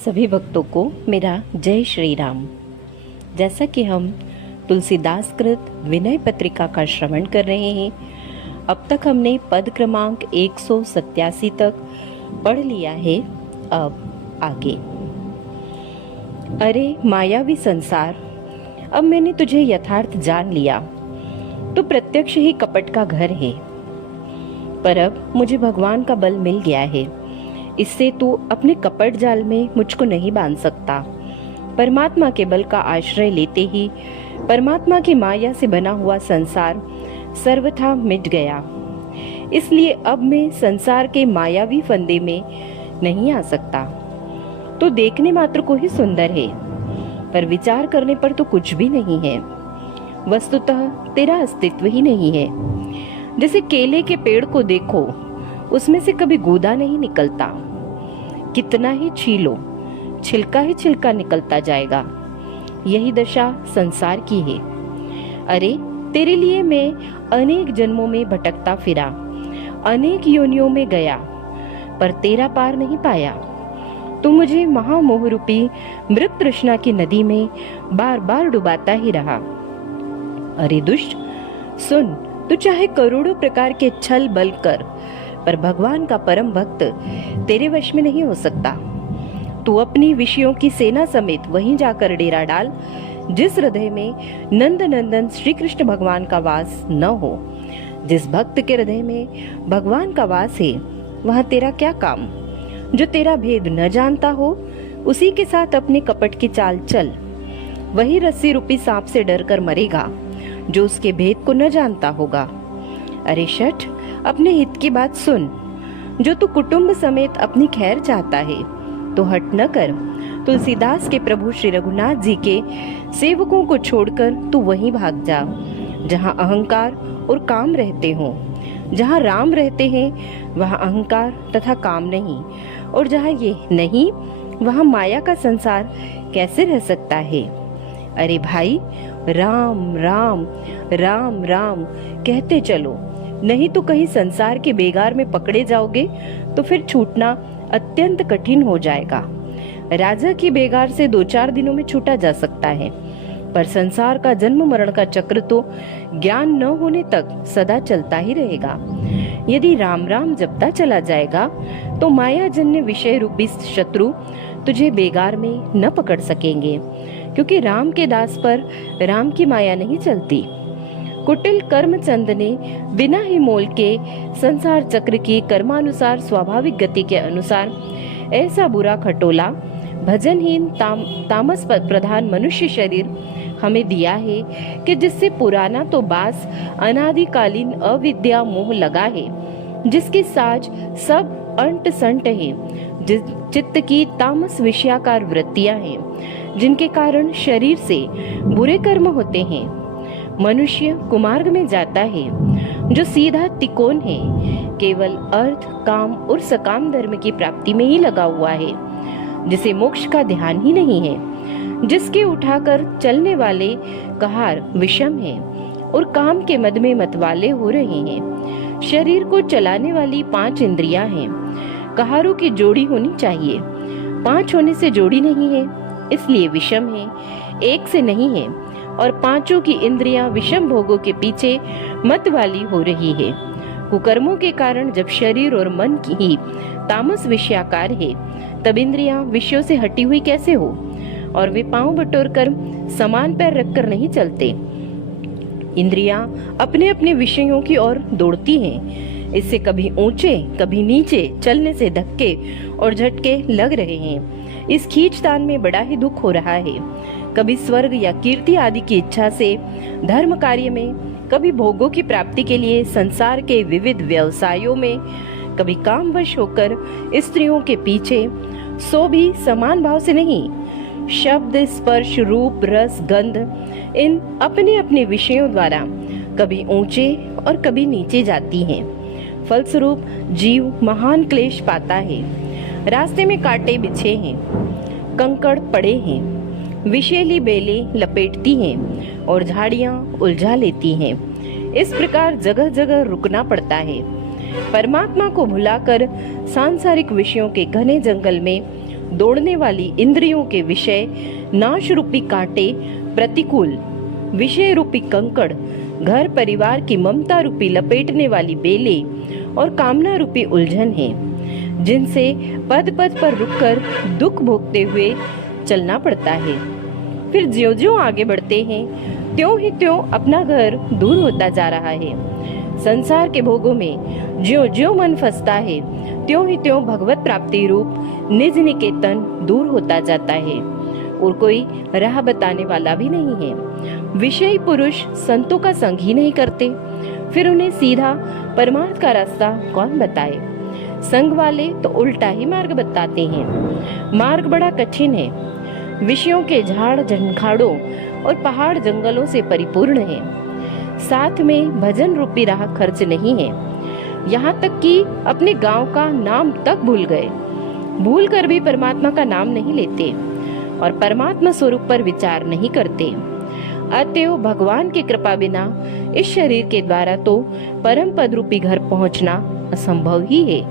सभी भक्तों को मेरा जय श्री राम। जैसा कि हम तुलसीदास कृत विनय पत्रिका का श्रवण कर रहे हैं, अब तक हमने पद क्रमांक 187 तक पढ़ लिया है। अब आगे। अरे मायावी संसार, अब मैंने तुझे यथार्थ जान लिया। तो प्रत्यक्ष ही कपट का घर है, पर अब मुझे भगवान का बल मिल गया है। इससे तू अपने कपट जाल में मुझको नहीं बांध सकता। परमात्मा के बल का आश्रय लेते ही परमात्मा की माया से बना हुआ संसार सर्वथा मिट गया। इसलिए अब मैं संसार के मायावी फंदे में नहीं आ सकता। तो देखने मात्र को ही सुंदर है, पर विचार करने पर तो कुछ भी नहीं है। वस्तुतः तेरा अस्तित्व ही नहीं है। जैसे केले के पेड़ को देखो, उसमें से कभी गूदा नहीं निकलता। कितना ही छीलो, छिलका ही छिलका निकलता जाएगा। यही दशा संसार की है। अरे तेरे लिए मैं अनेक जन्मों में भटकता फिरा, अनेक योनियों में गया, पर तेरा पार नहीं पाया। तू मुझे महामोह रूपी मृत तृष्णा की नदी में बार बार डुबाता ही रहा। अरे दुष्ट सुन, तू चाहे करोड़ों प्रकार के छल बल कर, पर भगवान का परम भक्त तेरे वश में नहीं हो सकता। तू अपनी विषयों की सेना समेत वहीं जाकर डेरा डाल, जिस हृदय में नंद नंदन श्री कृष्ण भगवान का वास न हो। जिस भक्त के हृदय में भगवान का वास है, वहाँ तेरा क्या काम। जो तेरा भेद न जानता हो, उसी के साथ अपने कपट की चाल चल। वही रस्सी रूपी सांप से डर कर मरेगा, जो उसके भेद को न जानता होगा। अरे शठ, अपने हित की बात सुन। जो तू कुटुंब समेत अपनी खैर चाहता है, तो हट न कर। तुलसीदास के प्रभु श्री रघुनाथ जी के सेवकों को छोड़कर तू वहीं भाग जा, जहाँ अहंकार और काम रहते हों। जहाँ राम रहते हैं, वहाँ अहंकार तथा काम नहीं, और जहाँ ये नहीं, वहाँ माया का संसार कैसे रह सकता है। अरे भाई, राम राम राम राम कहते चलो, नहीं तो कहीं संसार के बेगार में पकड़े जाओगे तो फिर छूटना अत्यंत कठिन हो जाएगा। राजा की बेगार से 2-4 दिनों में छूटा जा सकता है, पर संसार का जन्म मरण का चक्र तो ज्ञान न होने तक सदा चलता ही रहेगा। यदि राम राम जपता चला जाएगा, तो माया जन्य विषय रूपी शत्रु तुझे बेगार में न पकड़ सकेंगे, क्योंकि राम के दास पर राम की माया नहीं चलती। कुटिल कर्मचंद ने बिना ही मोल के संसार चक्र की कर्मानुसार स्वाभाविक गति के अनुसार ऐसा बुरा खटोला भजनहीन तामस प्रधान मनुष्य शरीर हमें दिया है कि जिससे पुराना तो बास अनादिकालीन अविद्या मोह लगा है, जिसके साज सब अंट संट है, चित्त की तामस विषयाकार वृत्तियां हैं, जिनके कारण शरीर से बुरे कर्म होते हैं। मनुष्य कुमार्ग में जाता है, जो सीधा तिकोन है, केवल अर्थ काम और सकाम धर्म की प्राप्ति में ही लगा हुआ है, जिसे मोक्ष का ध्यान ही नहीं है। जिसके उठाकर चलने वाले कहार विषम है और काम के मद में मतवाले हो रहे हैं। शरीर को चलाने वाली 5 इंद्रियां हैं। कहारों की जोड़ी होनी चाहिए, 5 होने से जोड़ी नहीं है, इसलिए विषम है, 1 से नहीं है, और 5 की इंद्रियां विषम भोगों के पीछे मत वाली हो रही है। कुकर्मों के कारण जब शरीर और मन की ही तामस विषयाकार है, तब इंद्रियां विषयों से हटी हुई कैसे हो, और वे पांव बटोर कर समान पैर रखकर नहीं चलते। इंद्रियां अपने अपने विषयों की ओर दौड़ती हैं। इससे कभी ऊंचे कभी नीचे चलने से धक्के और झटके लग रहे हैं। इस खींचतान में बड़ा ही दुख हो रहा है। कभी स्वर्ग या कीर्ति आदि की इच्छा से धर्म कार्य में, कभी भोगों की प्राप्ति के लिए संसार के विविध व्यवसायों में, कभी कामवश होकर स्त्रियों के पीछे, सो भी समान भाव से नहीं। शब्द स्पर्श रूप रस गंध, इन अपने अपने विषयों द्वारा कभी ऊंचे और कभी नीचे जाती हैं। फलस्वरूप जीव महान क्लेश पाता है। रास्ते में कांटे बिछे हैं, कंकड़ पड़े हैं, विषैली बेलें लपेटती हैं और झाड़ियां उलझा लेती हैं। इस प्रकार जगह जगह रुकना पड़ता है। परमात्मा को भुलाकर सांसारिक विषयों के घने जंगल में दौड़ने वाली इंद्रियों के विषय, नाश रूपी कांटे, प्रतिकूल विषय रूपी कंकड़, घर परिवार की ममता रूपी लपेटने वाली बेले और कामना रूपी उलझन है, जिनसे पद पद पर रुककर दुख भोगते हुए चलना पड़ता है। फिर ज्यों-ज्यों आगे बढ़ते हैं, त्यों ही त्यों अपना घर दूर होता जा रहा है। संसार के भोगों में ज्यों-ज्यों मन फंसता है, त्यों ही त्यों भगवत प्राप्ति रूप निज निकेतन दूर होता जाता है और कोई राह बताने वाला भी नहीं है। विषयी पुरुष संतों का संग ही नहीं करते, फिर उन्हें सीधा परमार्थ का रास्ता कौन बताए। संग वाले तो उल्टा ही मार्ग बताते हैं। मार्ग बड़ा कठिन है, विषयों के झाड़ झंखाड़ों और पहाड़ जंगलों से परिपूर्ण है। साथ में भजन रूपी राह खर्च नहीं है। यहाँ तक कि अपने गांव का नाम तक भूल गए, भूल कर भी परमात्मा का नाम नहीं लेते और परमात्मा स्वरूप पर विचार नहीं करते। अतएव भगवान की कृपा बिना इस शरीर के द्वारा तो परम पद रूपी घर पहुंचना असंभव ही है।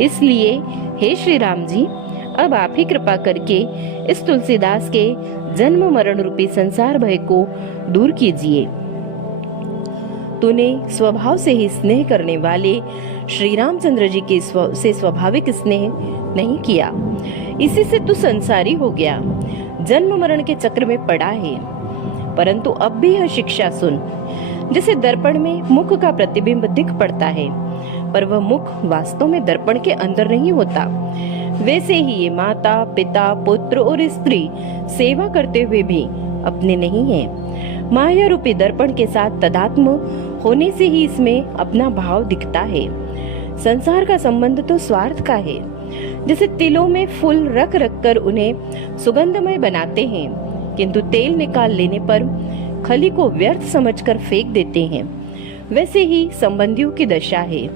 इसलिए हे श्री राम जी, अब आप ही कृपा करके इस तुलसीदास के जन्म मरण रूपी संसार भय को दूर कीजिए। तूने स्वभाव से ही स्नेह करने वाले श्री रामचंद्र जी के से स्वाभाविक स्नेह नहीं किया, इसी से तू संसारी हो गया, जन्म मरण के चक्र में पड़ा है। परंतु अब भी यह शिक्षा सुन। जैसे दर्पण में मुख का प्रतिबिंब दिख पड़ता है, पर वह मुख वास्तव में दर्पण के अंदर नहीं होता, वैसे ही ये माता पिता पुत्र और स्त्री सेवा करते हुए भी अपने नहीं है। माया रूपी दर्पण के साथ तदात्म होने से ही इसमें अपना भाव दिखता है। संसार का संबंध तो स्वार्थ का है। जैसे तिलों में फूल रख रख कर उन्हें सुगंधमय बनाते हैं, किंतु तेल निकाल लेने पर खली को व्यर्थ समझकर फेंक देते हैं, वैसे ही संबंधियों की दशा है।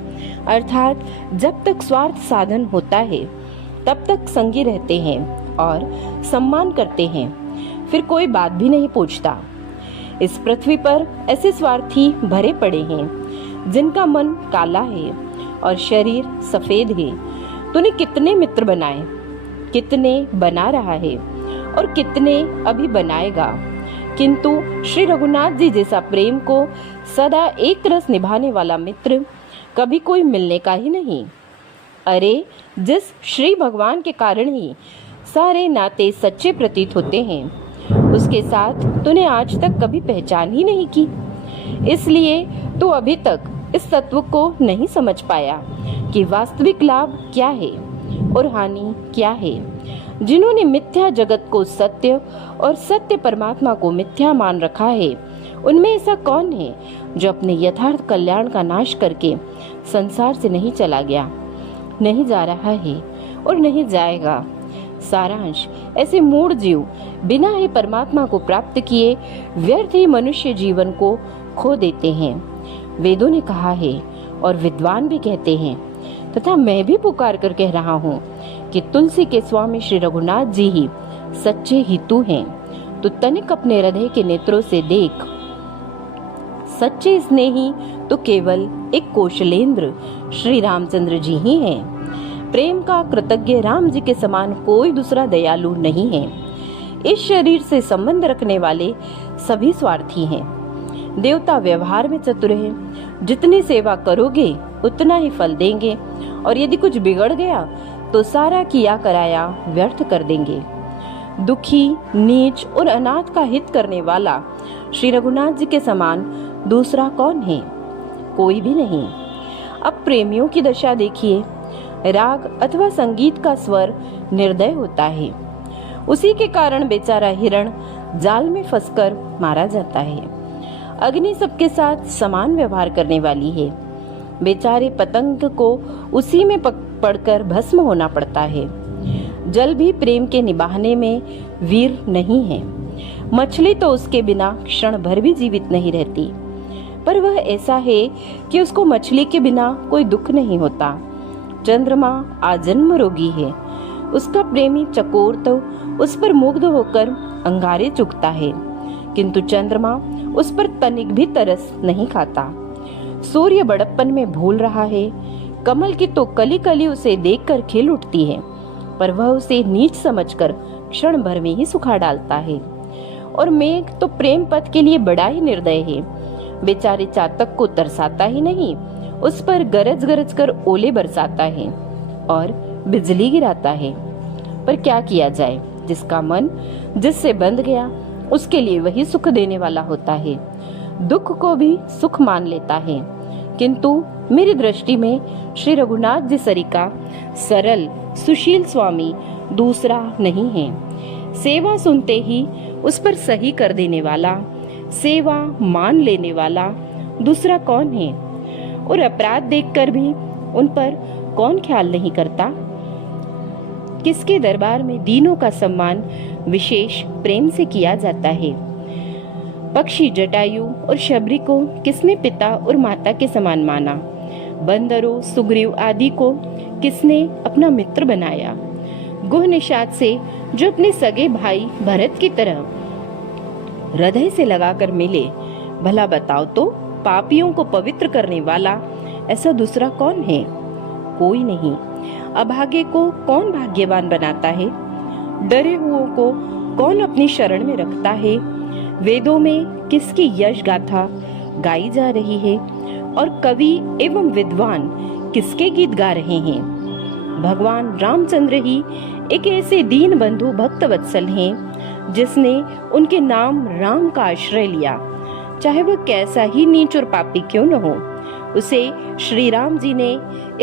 अर्थात जब तक स्वार्थ साधन होता है तब तक संगी रहते हैं और सम्मान करते हैं, फिर कोई बात भी नहीं पूछता। इस पृथ्वी पर ऐसे स्वार्थी भरे पड़े हैं जिनका मन काला है और शरीर सफेद है। तूने कितने मित्र बनाए, कितने बना रहा है और कितने अभी बनाएगा, किंतु श्री रघुनाथ जी जैसा प्रेम को सदा एक रस निभाने वाला मित्र कभी कोई मिलने का ही नहीं। अरे, जिस श्री भगवान के कारण ही सारे नाते सच्चे प्रतीत होते हैं, उसके साथ तूने आज तक कभी पहचान ही नहीं की। इसलिए तू अभी तक इस तत्व को नहीं समझ पाया कि वास्तविक लाभ क्या है और हानि क्या है। जिन्होंने मिथ्या जगत को सत्य और सत्य परमात्मा को मिथ्या मान रखा है, उनमें ऐसा कौन है जो अपने यथार्थ कल्याण का नाश करके संसार से नहीं चला गया, नहीं जा रहा है और नहीं जाएगा। सारांश, ऐसे मूढ़ जीव बिना ही परमात्मा को प्राप्त किए व्यर्थ ही मनुष्य जीवन को खो देते हैं। वेदों ने कहा है और विद्वान भी कहते हैं, तथा मैं भी पुकार कर कह रहा हूँ कि तुलसी के स्वामी श्री रघुनाथ जी ही सच्चे हितु हैं। तो तनिक अपने हृदय के नेत्रों से देख, सच्चे स्नेही तो केवल एक कौशलेंद्र श्री रामचंद्र जी ही हैं। प्रेम का कृतज्ञ राम जी के समान कोई दूसरा दयालु नहीं है। इस शरीर से संबंध रखने वाले सभी स्वार्थी हैं। देवता व्यवहार में चतुर हैं, जितनी सेवा करोगे उतना ही फल देंगे, और यदि कुछ बिगड़ गया तो सारा किया कराया व्यर्थ कर देंगे। दुखी, नीच और अनाथ का हित करने वाला श्री रघुनाथ जी के समान दूसरा कौन है? कोई भी नहीं। अब प्रेमियों की दशा देखिए। राग अथवा संगीत का स्वर निर्दय होता है, उसी के कारण बेचारा हिरण जाल में फंसकर मारा जाता है। अग्नि सबके साथ समान व्यवहार करने वाली है, बेचारे पतंग को उसी में पड़कर भस्म होना पड़ता है। जल भी प्रेम के निभाने में वीर नहीं है। मछली तो उसके बिना क्षण भर भी जीवित नहीं रहती, पर वह ऐसा है कि उसको मछली के बिना कोई दुख नहीं होता। चंद्रमा आजन्म रोगी है, उसका प्रेमी चकोर तो उस पर मुग्ध होकर अंगारे चुगता है, किंतु चंद्रमा उस पर तनिक भी तरस नहीं खाता। सूर्य बड़प्पन में भूल रहा है, कमल की तो कली कली उसे देखकर खिल उठती है, पर वह उसे नीच समझकर क्षण भर में ही सुखा डालता है। और मेघ तो प्रेम पथ के लिए बड़ा ही निर्दय है। बेचारे चातक को तरसाता ही नहीं, उस पर गरज गरज कर ओले बरसाता है और बिजली गिराता है। पर क्या किया जाए, जिसका मन जिससे बंध गया उसके लिए वही सुख देने वाला होता है। दुख को भी सुख मान लेता है। किंतु मेरी दृष्टि में श्री रघुनाथ जी सरिका सरल सुशील स्वामी दूसरा नहीं है। सेवा सुनते ही उस पर सही कर देने वाला, सेवा मान लेने वाला दूसरा कौन है? और अपराध देखकर भी उन पर कौन ख्याल नहीं करता? किसके दरबार में दीनों का सम्मान विशेष प्रेम से किया जाता है? पक्षी जटायु और शबरी को किसने पिता और माता के समान माना? बंदरों सुग्रीव आदि को किसने अपना मित्र बनाया? गुह निषाद से जो अपने सगे भाई भरत की तरह हृदय से लगाकर मिले, भला बताओ तो पापियों को पवित्र करने वाला ऐसा दूसरा कौन है? कोई नहीं। अभागे को कौन भाग्यवान बनाता है? डरे हुओं को कौन अपनी शरण में रखता है? वेदों में किसकी यश गाथा गाई जा रही है और कवि एवं विद्वान किसके गीत गा रहे हैं? भगवान रामचंद्र ही एक ऐसे दीन बंधु भक्त वत्सल हैं जिसने उनके नाम राम का आश्रय लिया, चाहे वह कैसा ही नीच और पापी क्यों न हो। उसे श्री राम जी ने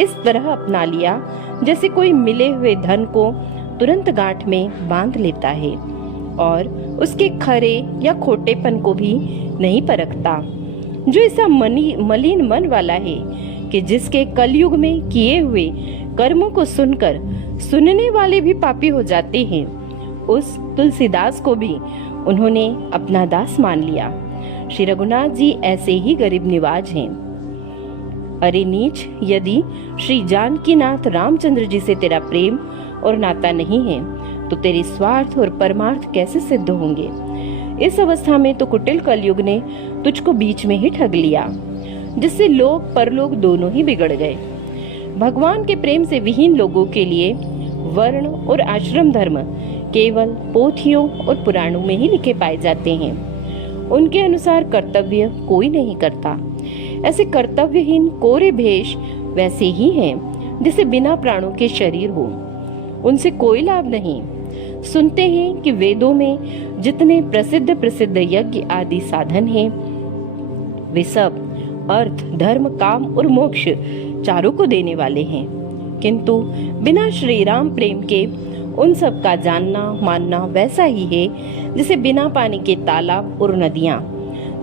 इस तरह अपना लिया जैसे कोई मिले हुए धन को तुरंत गांठ में बांध लेता है और उसके खरे या खोटेपन को भी नहीं परखता। जो ऐसा मलिन मन वाला है कि जिसके कलयुग में किए हुए कर्मों को सुनकर सुनने वाले भी पापी हो जाते हैं, उस तुलसीदास को भी उन्होंने अपना दास मान लिया। श्री रघुनाथ जी ऐसे ही गरीब निवाज हैं। अरे नीच, यदि श्री जानकीनाथ रामचंद्र जी से तेरा प्रेम और नाता नहीं है तो तेरे स्वार्थ और परमार्थ कैसे सिद्ध होंगे? इस अवस्था में तो कुटिल कलयुग ने तुझको बीच में ही ठग लिया, जिससे लोक परलोक दोनों ही बिगड़ गए। भगवान के प्रेम से विहीन लोगों के लिए वर्ण और आश्रम धर्म केवल पोथियों और पुराणों में ही लिखे पाए जाते हैं। उनके अनुसार कर्तव्य कोई नहीं करता। ऐसे कर्तव्यहीन कोरे भेष वैसे ही हैं जैसे बिना प्राणों के शरीर हो, उनसे कोई लाभ नहीं। सुनते हैं कि वेदों में जितने प्रसिद्ध प्रसिद्ध यज्ञ आदि साधन हैं, वे सब अर्थ धर्म काम और मोक्ष चारों को देने वाले हैं, किंतु बिना श्री राम प्रेम के उन सब का जानना मानना वैसा ही है जैसे बिना पानी के तालाब और नदियां।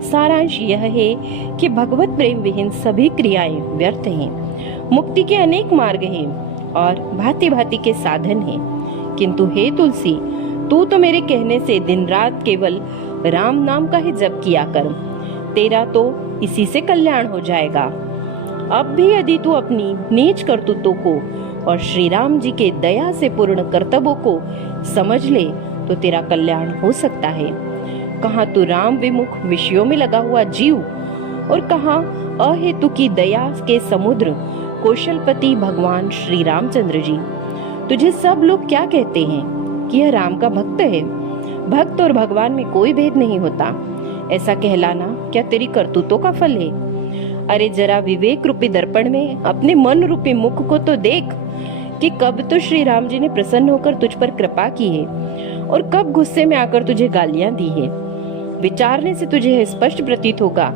सारांश यह है कि भगवत प्रेम विहीन सभी क्रियाएं व्यर्थ हैं। मुक्ति के अनेक मार्ग हैं और भांति भांति के साधन हैं, किंतु हे तुलसी, तू तो मेरे कहने से दिन रात केवल राम नाम का ही जप किया कर, तेरा तो इसी से कल्याण हो जाएगा। अब भी यदि तू अपनी नीच करतूतों को और श्री राम जी के दया से पूर्ण कर्तव्यों को समझ ले तो तेरा कल्याण हो सकता है। कहाँ तू राम विमुख विषयों में लगा हुआ जीव और कहाँ अहेतु की दया के समुद्र कौशलपति भगवान श्री रामचंद्र जी। तुझे सब लोग क्या कहते हैं कि यह राम का भक्त है। भक्त और भगवान में कोई भेद नहीं होता, ऐसा कहलाना क्या तेरी करतूतों का फल है? अरे जरा विवेक रूपी दर्पण में अपने मन रूपी मुख को तो देख कि कब तो श्री राम जी ने प्रसन्न होकर तुझ पर कृपा की है और कब गुस्से में आकर तुझे गालियां दी है। विचारने से तुझे यह स्पष्ट प्रतीत होगा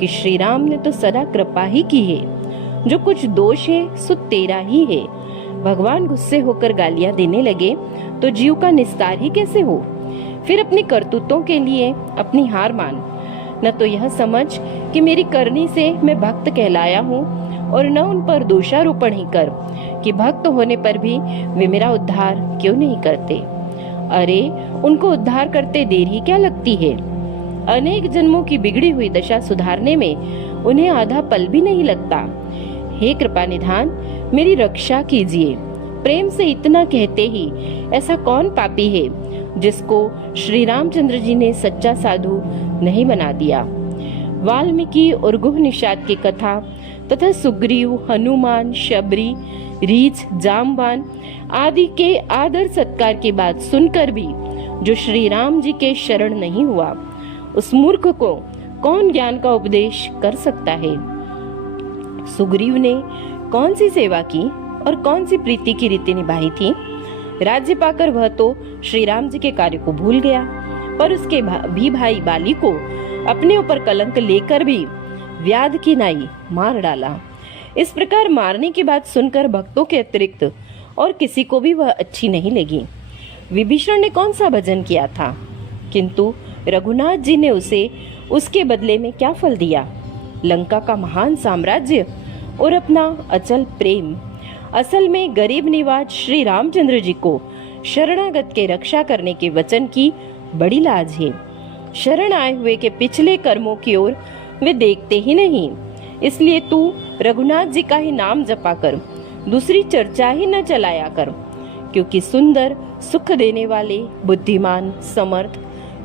कि श्री राम ने तो सदा कृपा ही की है। जो कुछ दोष है सो तेरा ही है। भगवान गुस्से होकर गालियां देने लगे तो जीव का निस्तार ही कैसे हो? फिर अपनी करतूतों के लिए अपनी हार मान। न तो यह समझ कि मेरी करनी से मैं भक्त कहलाया हूँ और न उन पर दोषारोपण ही कर कि भक्त होने पर भी वे मेरा उद्धार क्यों नहीं करते। अरे उनको उद्धार करते देर ही क्या लगती है। अनेक जन्मों की बिगड़ी हुई दशा सुधारने में उन्हें आधा पल भी नहीं लगता। हे कृपा निधान, मेरी रक्षा कीजिए। प्रेम से इतना कहते ही ऐसा कौन पापी है जिसको श्री रामचंद्र जी ने सच्चा साधु नहीं बना दिया। वाल्मीकि और गुह निषाद की कथा तथा सुग्रीव हनुमान शबरी रीछ, जामवान आदि के आदर सत्कार की बात सुनकर भी जो श्री राम जी के शरण नहीं हुआ, उस मूर्ख को कौन ज्ञान का उपदेश कर सकता है। सुग्रीव ने कौन सी सेवा की और कौन सी प्रीति की रीति निभाई थी। राज्य पाकर वह तो श्री राम जी के कार्य को भूल गया, पर उसके भी भाई बाली को अपने ऊपर कलंक लेकर भी व्याध की नाई मार डाला। इस प्रकार मारने की बात सुनकर भक्तों के अतिरिक्त और किसी को भी वह अच्छी नहीं लगी। विभीषण ने कौन सा भजन किया था, किंतु रघुनाथ जी ने उसे उसके बदले में क्या फल दिया। लंका का महान साम्राज्य और अपना अचल प्रेम। असल में गरीब निवाज श्री रामचंद्र जी को शरणागत के रक्षा करने के वचन की बड़ी लाज है। शरण आए हुए के पिछले कर्मों की ओर वे देखते ही नहीं। इसलिए तू रघुनाथ जी का ही नाम जपा कर दूसरी चर्चा ही न चलाया कर, क्योंकि सुंदर, सुख देने वाले, बुद्धिमान, समर्थ,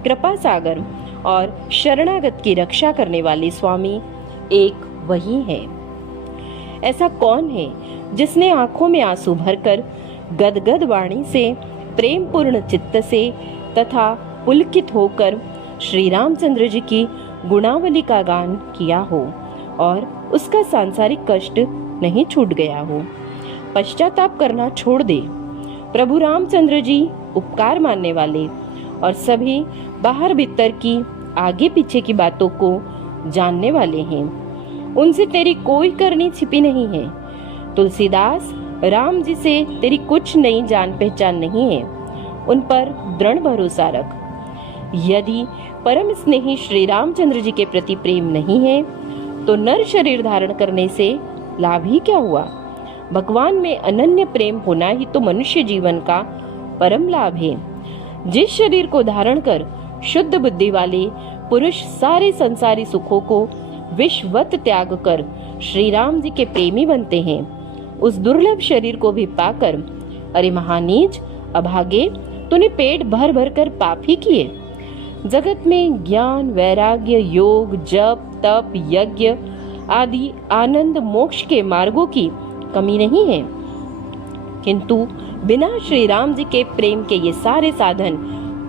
कृपा सागर और शरणागत की रक्षा करने वाले स्वामी एक वही है। ऐसा कौन है जिसने आंखों में आंसू भरकर गदगद वाणी से, प्रेम पूर्ण चित्त से तथा पुलकित होकर श्री रामचंद्र जी की गुणावली का गान किया हो और उसका सांसारिक कष्ट नहीं छूट गया हो। पश्चाताप करना छोड़ दे। प्रभु रामचंद्र जी उपकार मानने वाले और सभी बाहर भीतर की, आगे पीछे की बातों को जानने वाले हैं। उनसे तेरी कोई करनी छिपी नहीं है। तुलसीदास, राम जी से तेरी कुछ नई जान पहचान नहीं है। उन पर दृढ़ भरोसा रख। यदि परम स्नेही श्री रामचंद्र जी के प्रति प्रेम नहीं है तो नर शरीर धारण करने से लाभ ही क्या हुआ। भगवान में अनन्य प्रेम होना ही तो मनुष्य जीवन का परम लाभ है। जिस शरीर को धारण कर शुद्ध बुद्धि वाले पुरुष सारे संसारी सुखों को विश्ववत त्याग कर श्री राम जी के प्रेमी बनते हैं, उस दुर्लभ शरीर को भी पाकर अरे महानीच, अभागे, तूने पेट भर भर कर पाप ही किए। जगत में ज्ञान, वैराग्य, योग, जप, तप, यज्ञ आदि आनंद मोक्ष के मार्गों की कमी नहीं है, किंतु बिना श्री राम जी के प्रेम के ये सारे साधन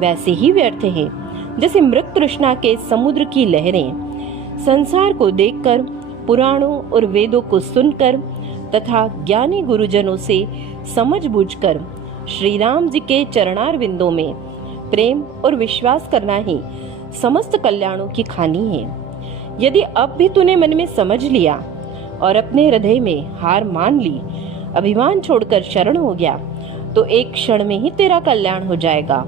वैसे ही व्यर्थ हैं जैसे मृग तृष्णा के समुद्र की लहरें। संसार को देखकर, पुराणों और वेदों को सुनकर तथा ज्ञानी गुरुजनों से समझ बूझकर श्री राम जी के चरणार विंदों में प्रेम और विश्वास करना ही समस्त कल्याणों की खानी है। यदि अब भी तूने मन में समझ लिया और अपने हृदय में हार मान ली, अभिमान छोड़कर शरण हो गया, तो एक क्षण में ही तेरा कल्याण हो जाएगा।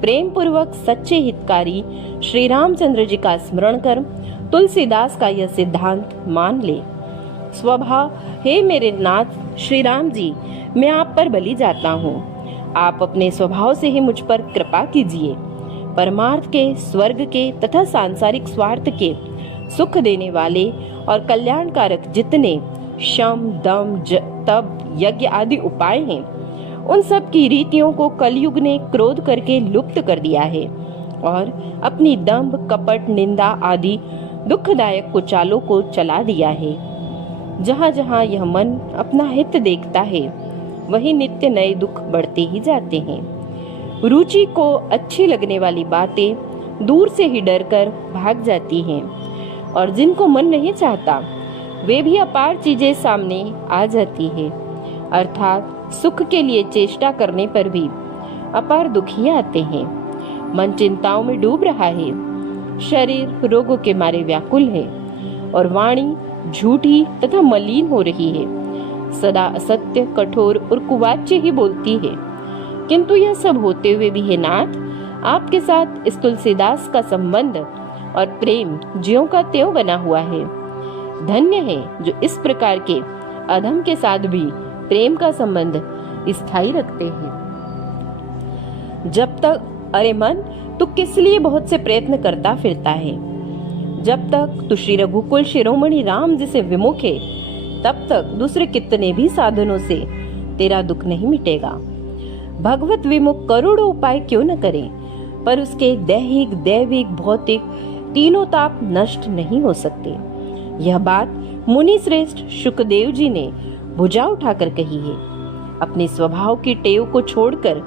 प्रेम पूर्वक सच्चे हितकारी श्री रामचंद्र जी का स्मरण कर तुलसीदास का यह सिद्धांत मान ले। स्वभाव, हे मेरे नाथ श्री राम जी, मैं आप पर बलि जाता हूँ। आप अपने स्वभाव से ही मुझ पर कृपा कीजिए। परमार्थ के, स्वर्ग के तथा सांसारिक स्वार्थ के सुख देने वाले और कल्याणकारक जितने शम, दम, तप, यज्ञ आदि उपाय हैं, उन सब की रीतियों को कलयुग ने क्रोध करके लुप्त कर दिया है और अपनी दंभ, कपट, निंदा आदि दुखदायक कुचालों को चला दिया है। जहाँ जहाँ यह मन अपना हित देखता है, वही नित्य नए दुख बढ़ते ही जाते हैं। रुचि को अच्छी लगने वाली बातें दूर से ही डरकर भाग जाती हैं और जिनको मन नहीं चाहता वे भी अपार चीजें सामने आ जाती है। अर्थात सुख के लिए चेष्टा करने पर भी अपार दुख ही आते हैं। मन चिंताओं में डूब रहा है, शरीर रोगों के मारे व्याकुल है और वाणी झूठी तथा मलिन हो रही है। सदा असत्य, कठोर और कुवाच्य ही बोलती है। किंतु यह सब होते हुए भी है नाथ, आपके साथ इस तुलसीदास का संबंध और प्रेम ज्यों का त्यों बना हुआ है। धन्य है जो इस प्रकार के अधम के साथ भी प्रेम का संबंध स्थायी रखते हैं। जब तक, अरे मन, तू किस लिए बहुत से प्रयत्न करता फिरता है? जब तक तू श्री रघुकुल शिरोमणि राम जी से विमुख है, तब तक दूसरे कितने भी साधनों से तेरा दुख नहीं मिटेगा। भगवत विमुख करोड़ों उपाय क्यों न करें, पर उसके दैहिक, दैविक, भौतिक तीनों ताप नष्ट नहीं हो सकते। यह बात मुनि श्रेष्ठ शुकदेव जी ने भुजा उठाकर कही है। अपने स्वभाव की टेव को छोड़कर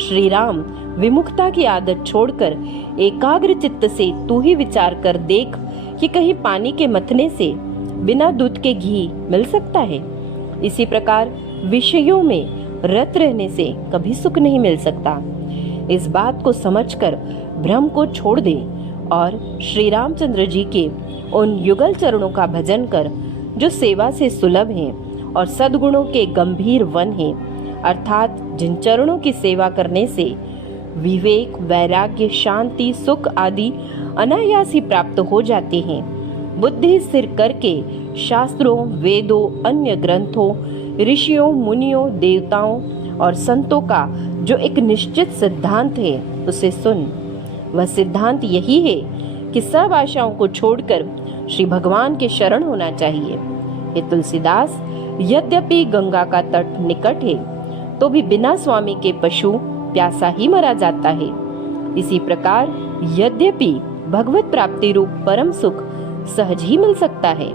श्री राम विमुखता की आदत छोड़कर एकाग्र चित्त से तू ही विचार कर देख कि कहीं पानी के मथने से बिना दूध के घी मिल सकता है। इसी प्रकार विषयों में रत रहने से कभी सुख नहीं मिल सकता। इस बात को समझकर भ्रम को छोड़ दे और श्री रामचंद्र जी के उन युगल चरणों का भजन कर जो सेवा से सुलभ हैं और सद्गुणों के गंभीर वन हैं, अर्थात जिन चरणों की सेवा करने से विवेक, वैराग्य, शांति, सुख आदि अनायास ही प्राप्त हो जाते हैं। बुद्धि स्थिर करके शास्त्रों, वेदों, अन्य ग्रंथों, ऋषियों, मुनियों, देवताओं और संतों का जो एक निश्चित सिद्धांत है उसे सुन। वह सिद्धांत यही है कि सब आशाओं को छोड़कर श्री भगवान के शरण होना चाहिए। हे तुलसीदास, यद्यपि गंगा का तट निकट है तो भी बिना स्वामी के पशु प्यासा ही मरा जाता है। इसी प्रकार यद्यपि भगवत प्राप्ति रूप परम सुख सहज ही मिल सकता है,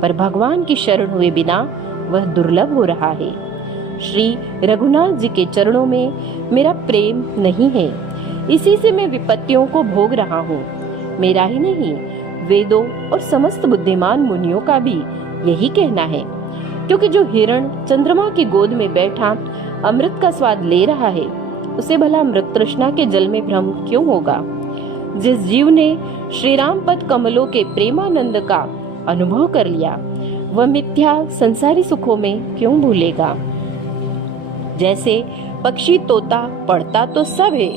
पर भगवान की शरण हुए बिना वह दुर्लभ हो रहा है। श्री रघुनाथ जी के चरणों में मेरा प्रेम नहीं है, इसी से मैं विपत्तियों को भोग रहा हूँ। मेरा ही नहीं, वेदों और समस्त बुद्धिमान मुनियों का भी यही कहना है, क्योंकि जो हिरण चंद्रमा की गोद में बैठा अमृत का स्वाद ले रहा है, उसे भला अमृत तृष्णा के जल में भ्रम क्यों होगा। जिस जीव ने श्री राम पद कमलों के प्रेमानंद का अनुभव कर लिया, वह मिथ्या संसारी सुखों में क्यों भूलेगा। जैसे पक्षी तोता पढ़ता तो सब है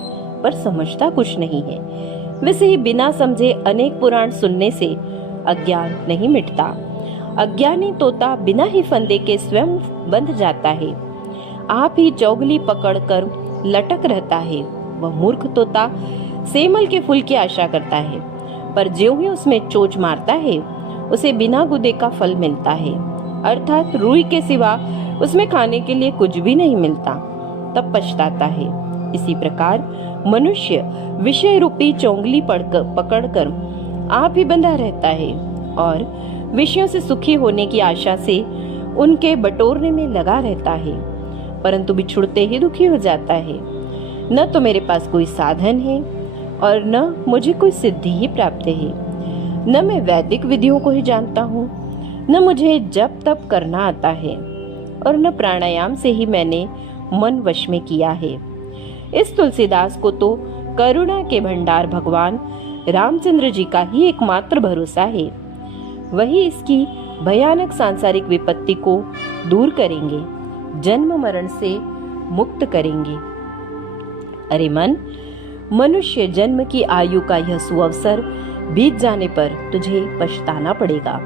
पर समझता कुछ नहीं है, वैसे ही बिना समझे अनेक पुराण सुनने से अज्ञान नहीं मिटता। अज्ञानी तोता बिना ही फंदे के स्वयं बंध जाता है, आप ही चौगली पकड़कर लटक रहता है। वह मूर्ख तोता सेमल के फूल की आशा करता है, पर ज्यों ही उसमें चोंच मारता है उसे बिना गुदे का फल मिलता है, अर्थात रुई के सिवा उसमें खाने के लिए कुछ भी नहीं मिलता, तब पछताता है। इसी प्रकार मनुष्य विषय रूपी चोंगली पकड़कर आप ही बंधा रहता है और विषयों से सुखी होने की आशा से उनके बटोरने में लगा रहता है, परंतु बिछुड़ते ही दुखी हो जाता है। न तो मेरे पास कोई साधन है और न मुझे कोई सिद्धि ही प्राप्त है, न मैं वैदिक विधियों को ही जानता हूँ, न मुझे जप तप करना आता है और न प्राणायाम से ही मैंने मन वश में किया है। इस तुलसीदास को तो करुणा के भंडार भगवान रामचंद्र जी का ही एकमात्र भरोसा है, वही इसकी भयानक सांसारिक विपत्ति को दूर करेंगे, जन्म मरण से मुक्त करेंगे। अरे मन, मनुष्य जन्म की आयु का यह सुअवसर बीत जाने पर तुझे पछताना पड़ेगा।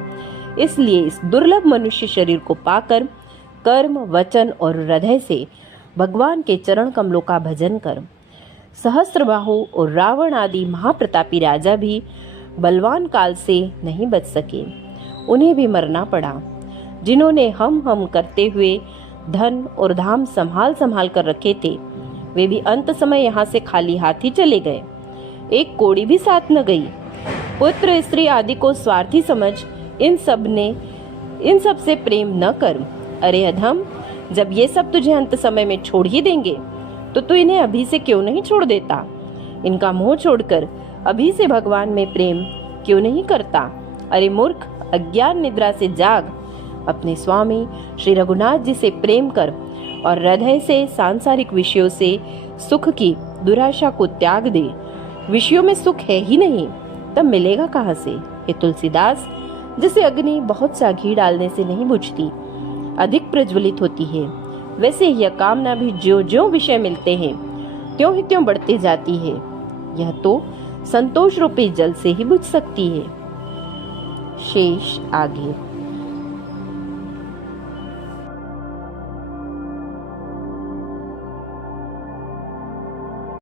इसलिए इस दुर्लभ मनुष्य शरीर को पाकर कर्म, वचन और हृदय से भगवान के चरण कमलों का भजन कर। सहस्त्रबाहु और रावण आदि महाप्रतापी राजा भी बलवान काल से नहीं बच सके, उन्हें भी मरना पड़ा। जिन्होंने हम करते हुए धन और धाम संभाल संभाल कर रखे थे, वे भी अंत समय यहाँ से खाली हाथ ही चले गए। एक कोड़ी भी साथ न गई। पुत्र स्त्री आदि को स्वार्थी समझ इन सब से प्रेम न कर। अरे अधम, जब ये सब तुझे अंत समय में छोड़ ही देंगे तो तू इन्हें अभी से क्यों नहीं छोड़ देता। इनका मोह छोड़कर अभी से भगवान में प्रेम क्यों नहीं करता। अरे मूर्ख, अज्ञान निद्रा से जाग, अपने स्वामी श्री रघुनाथ जी से प्रेम कर और हृदय से सांसारिक विषयों से सुख की दुराशा को त्याग दे। विषयों में सुख है ही नहीं, तब मिलेगा कहाँ से। हे तुलसीदास, जैसे अग्नि बहुत सा घी डालने से नहीं बुझती, अधिक प्रज्वलित होती है, वैसे यह कामना भी ज्यों ज्यों विषय मिलते हैं त्यों ही त्यों बढ़ती जाती है। यह तो संतोष रूपी जल से ही बुझ सकती है। शेष आगे।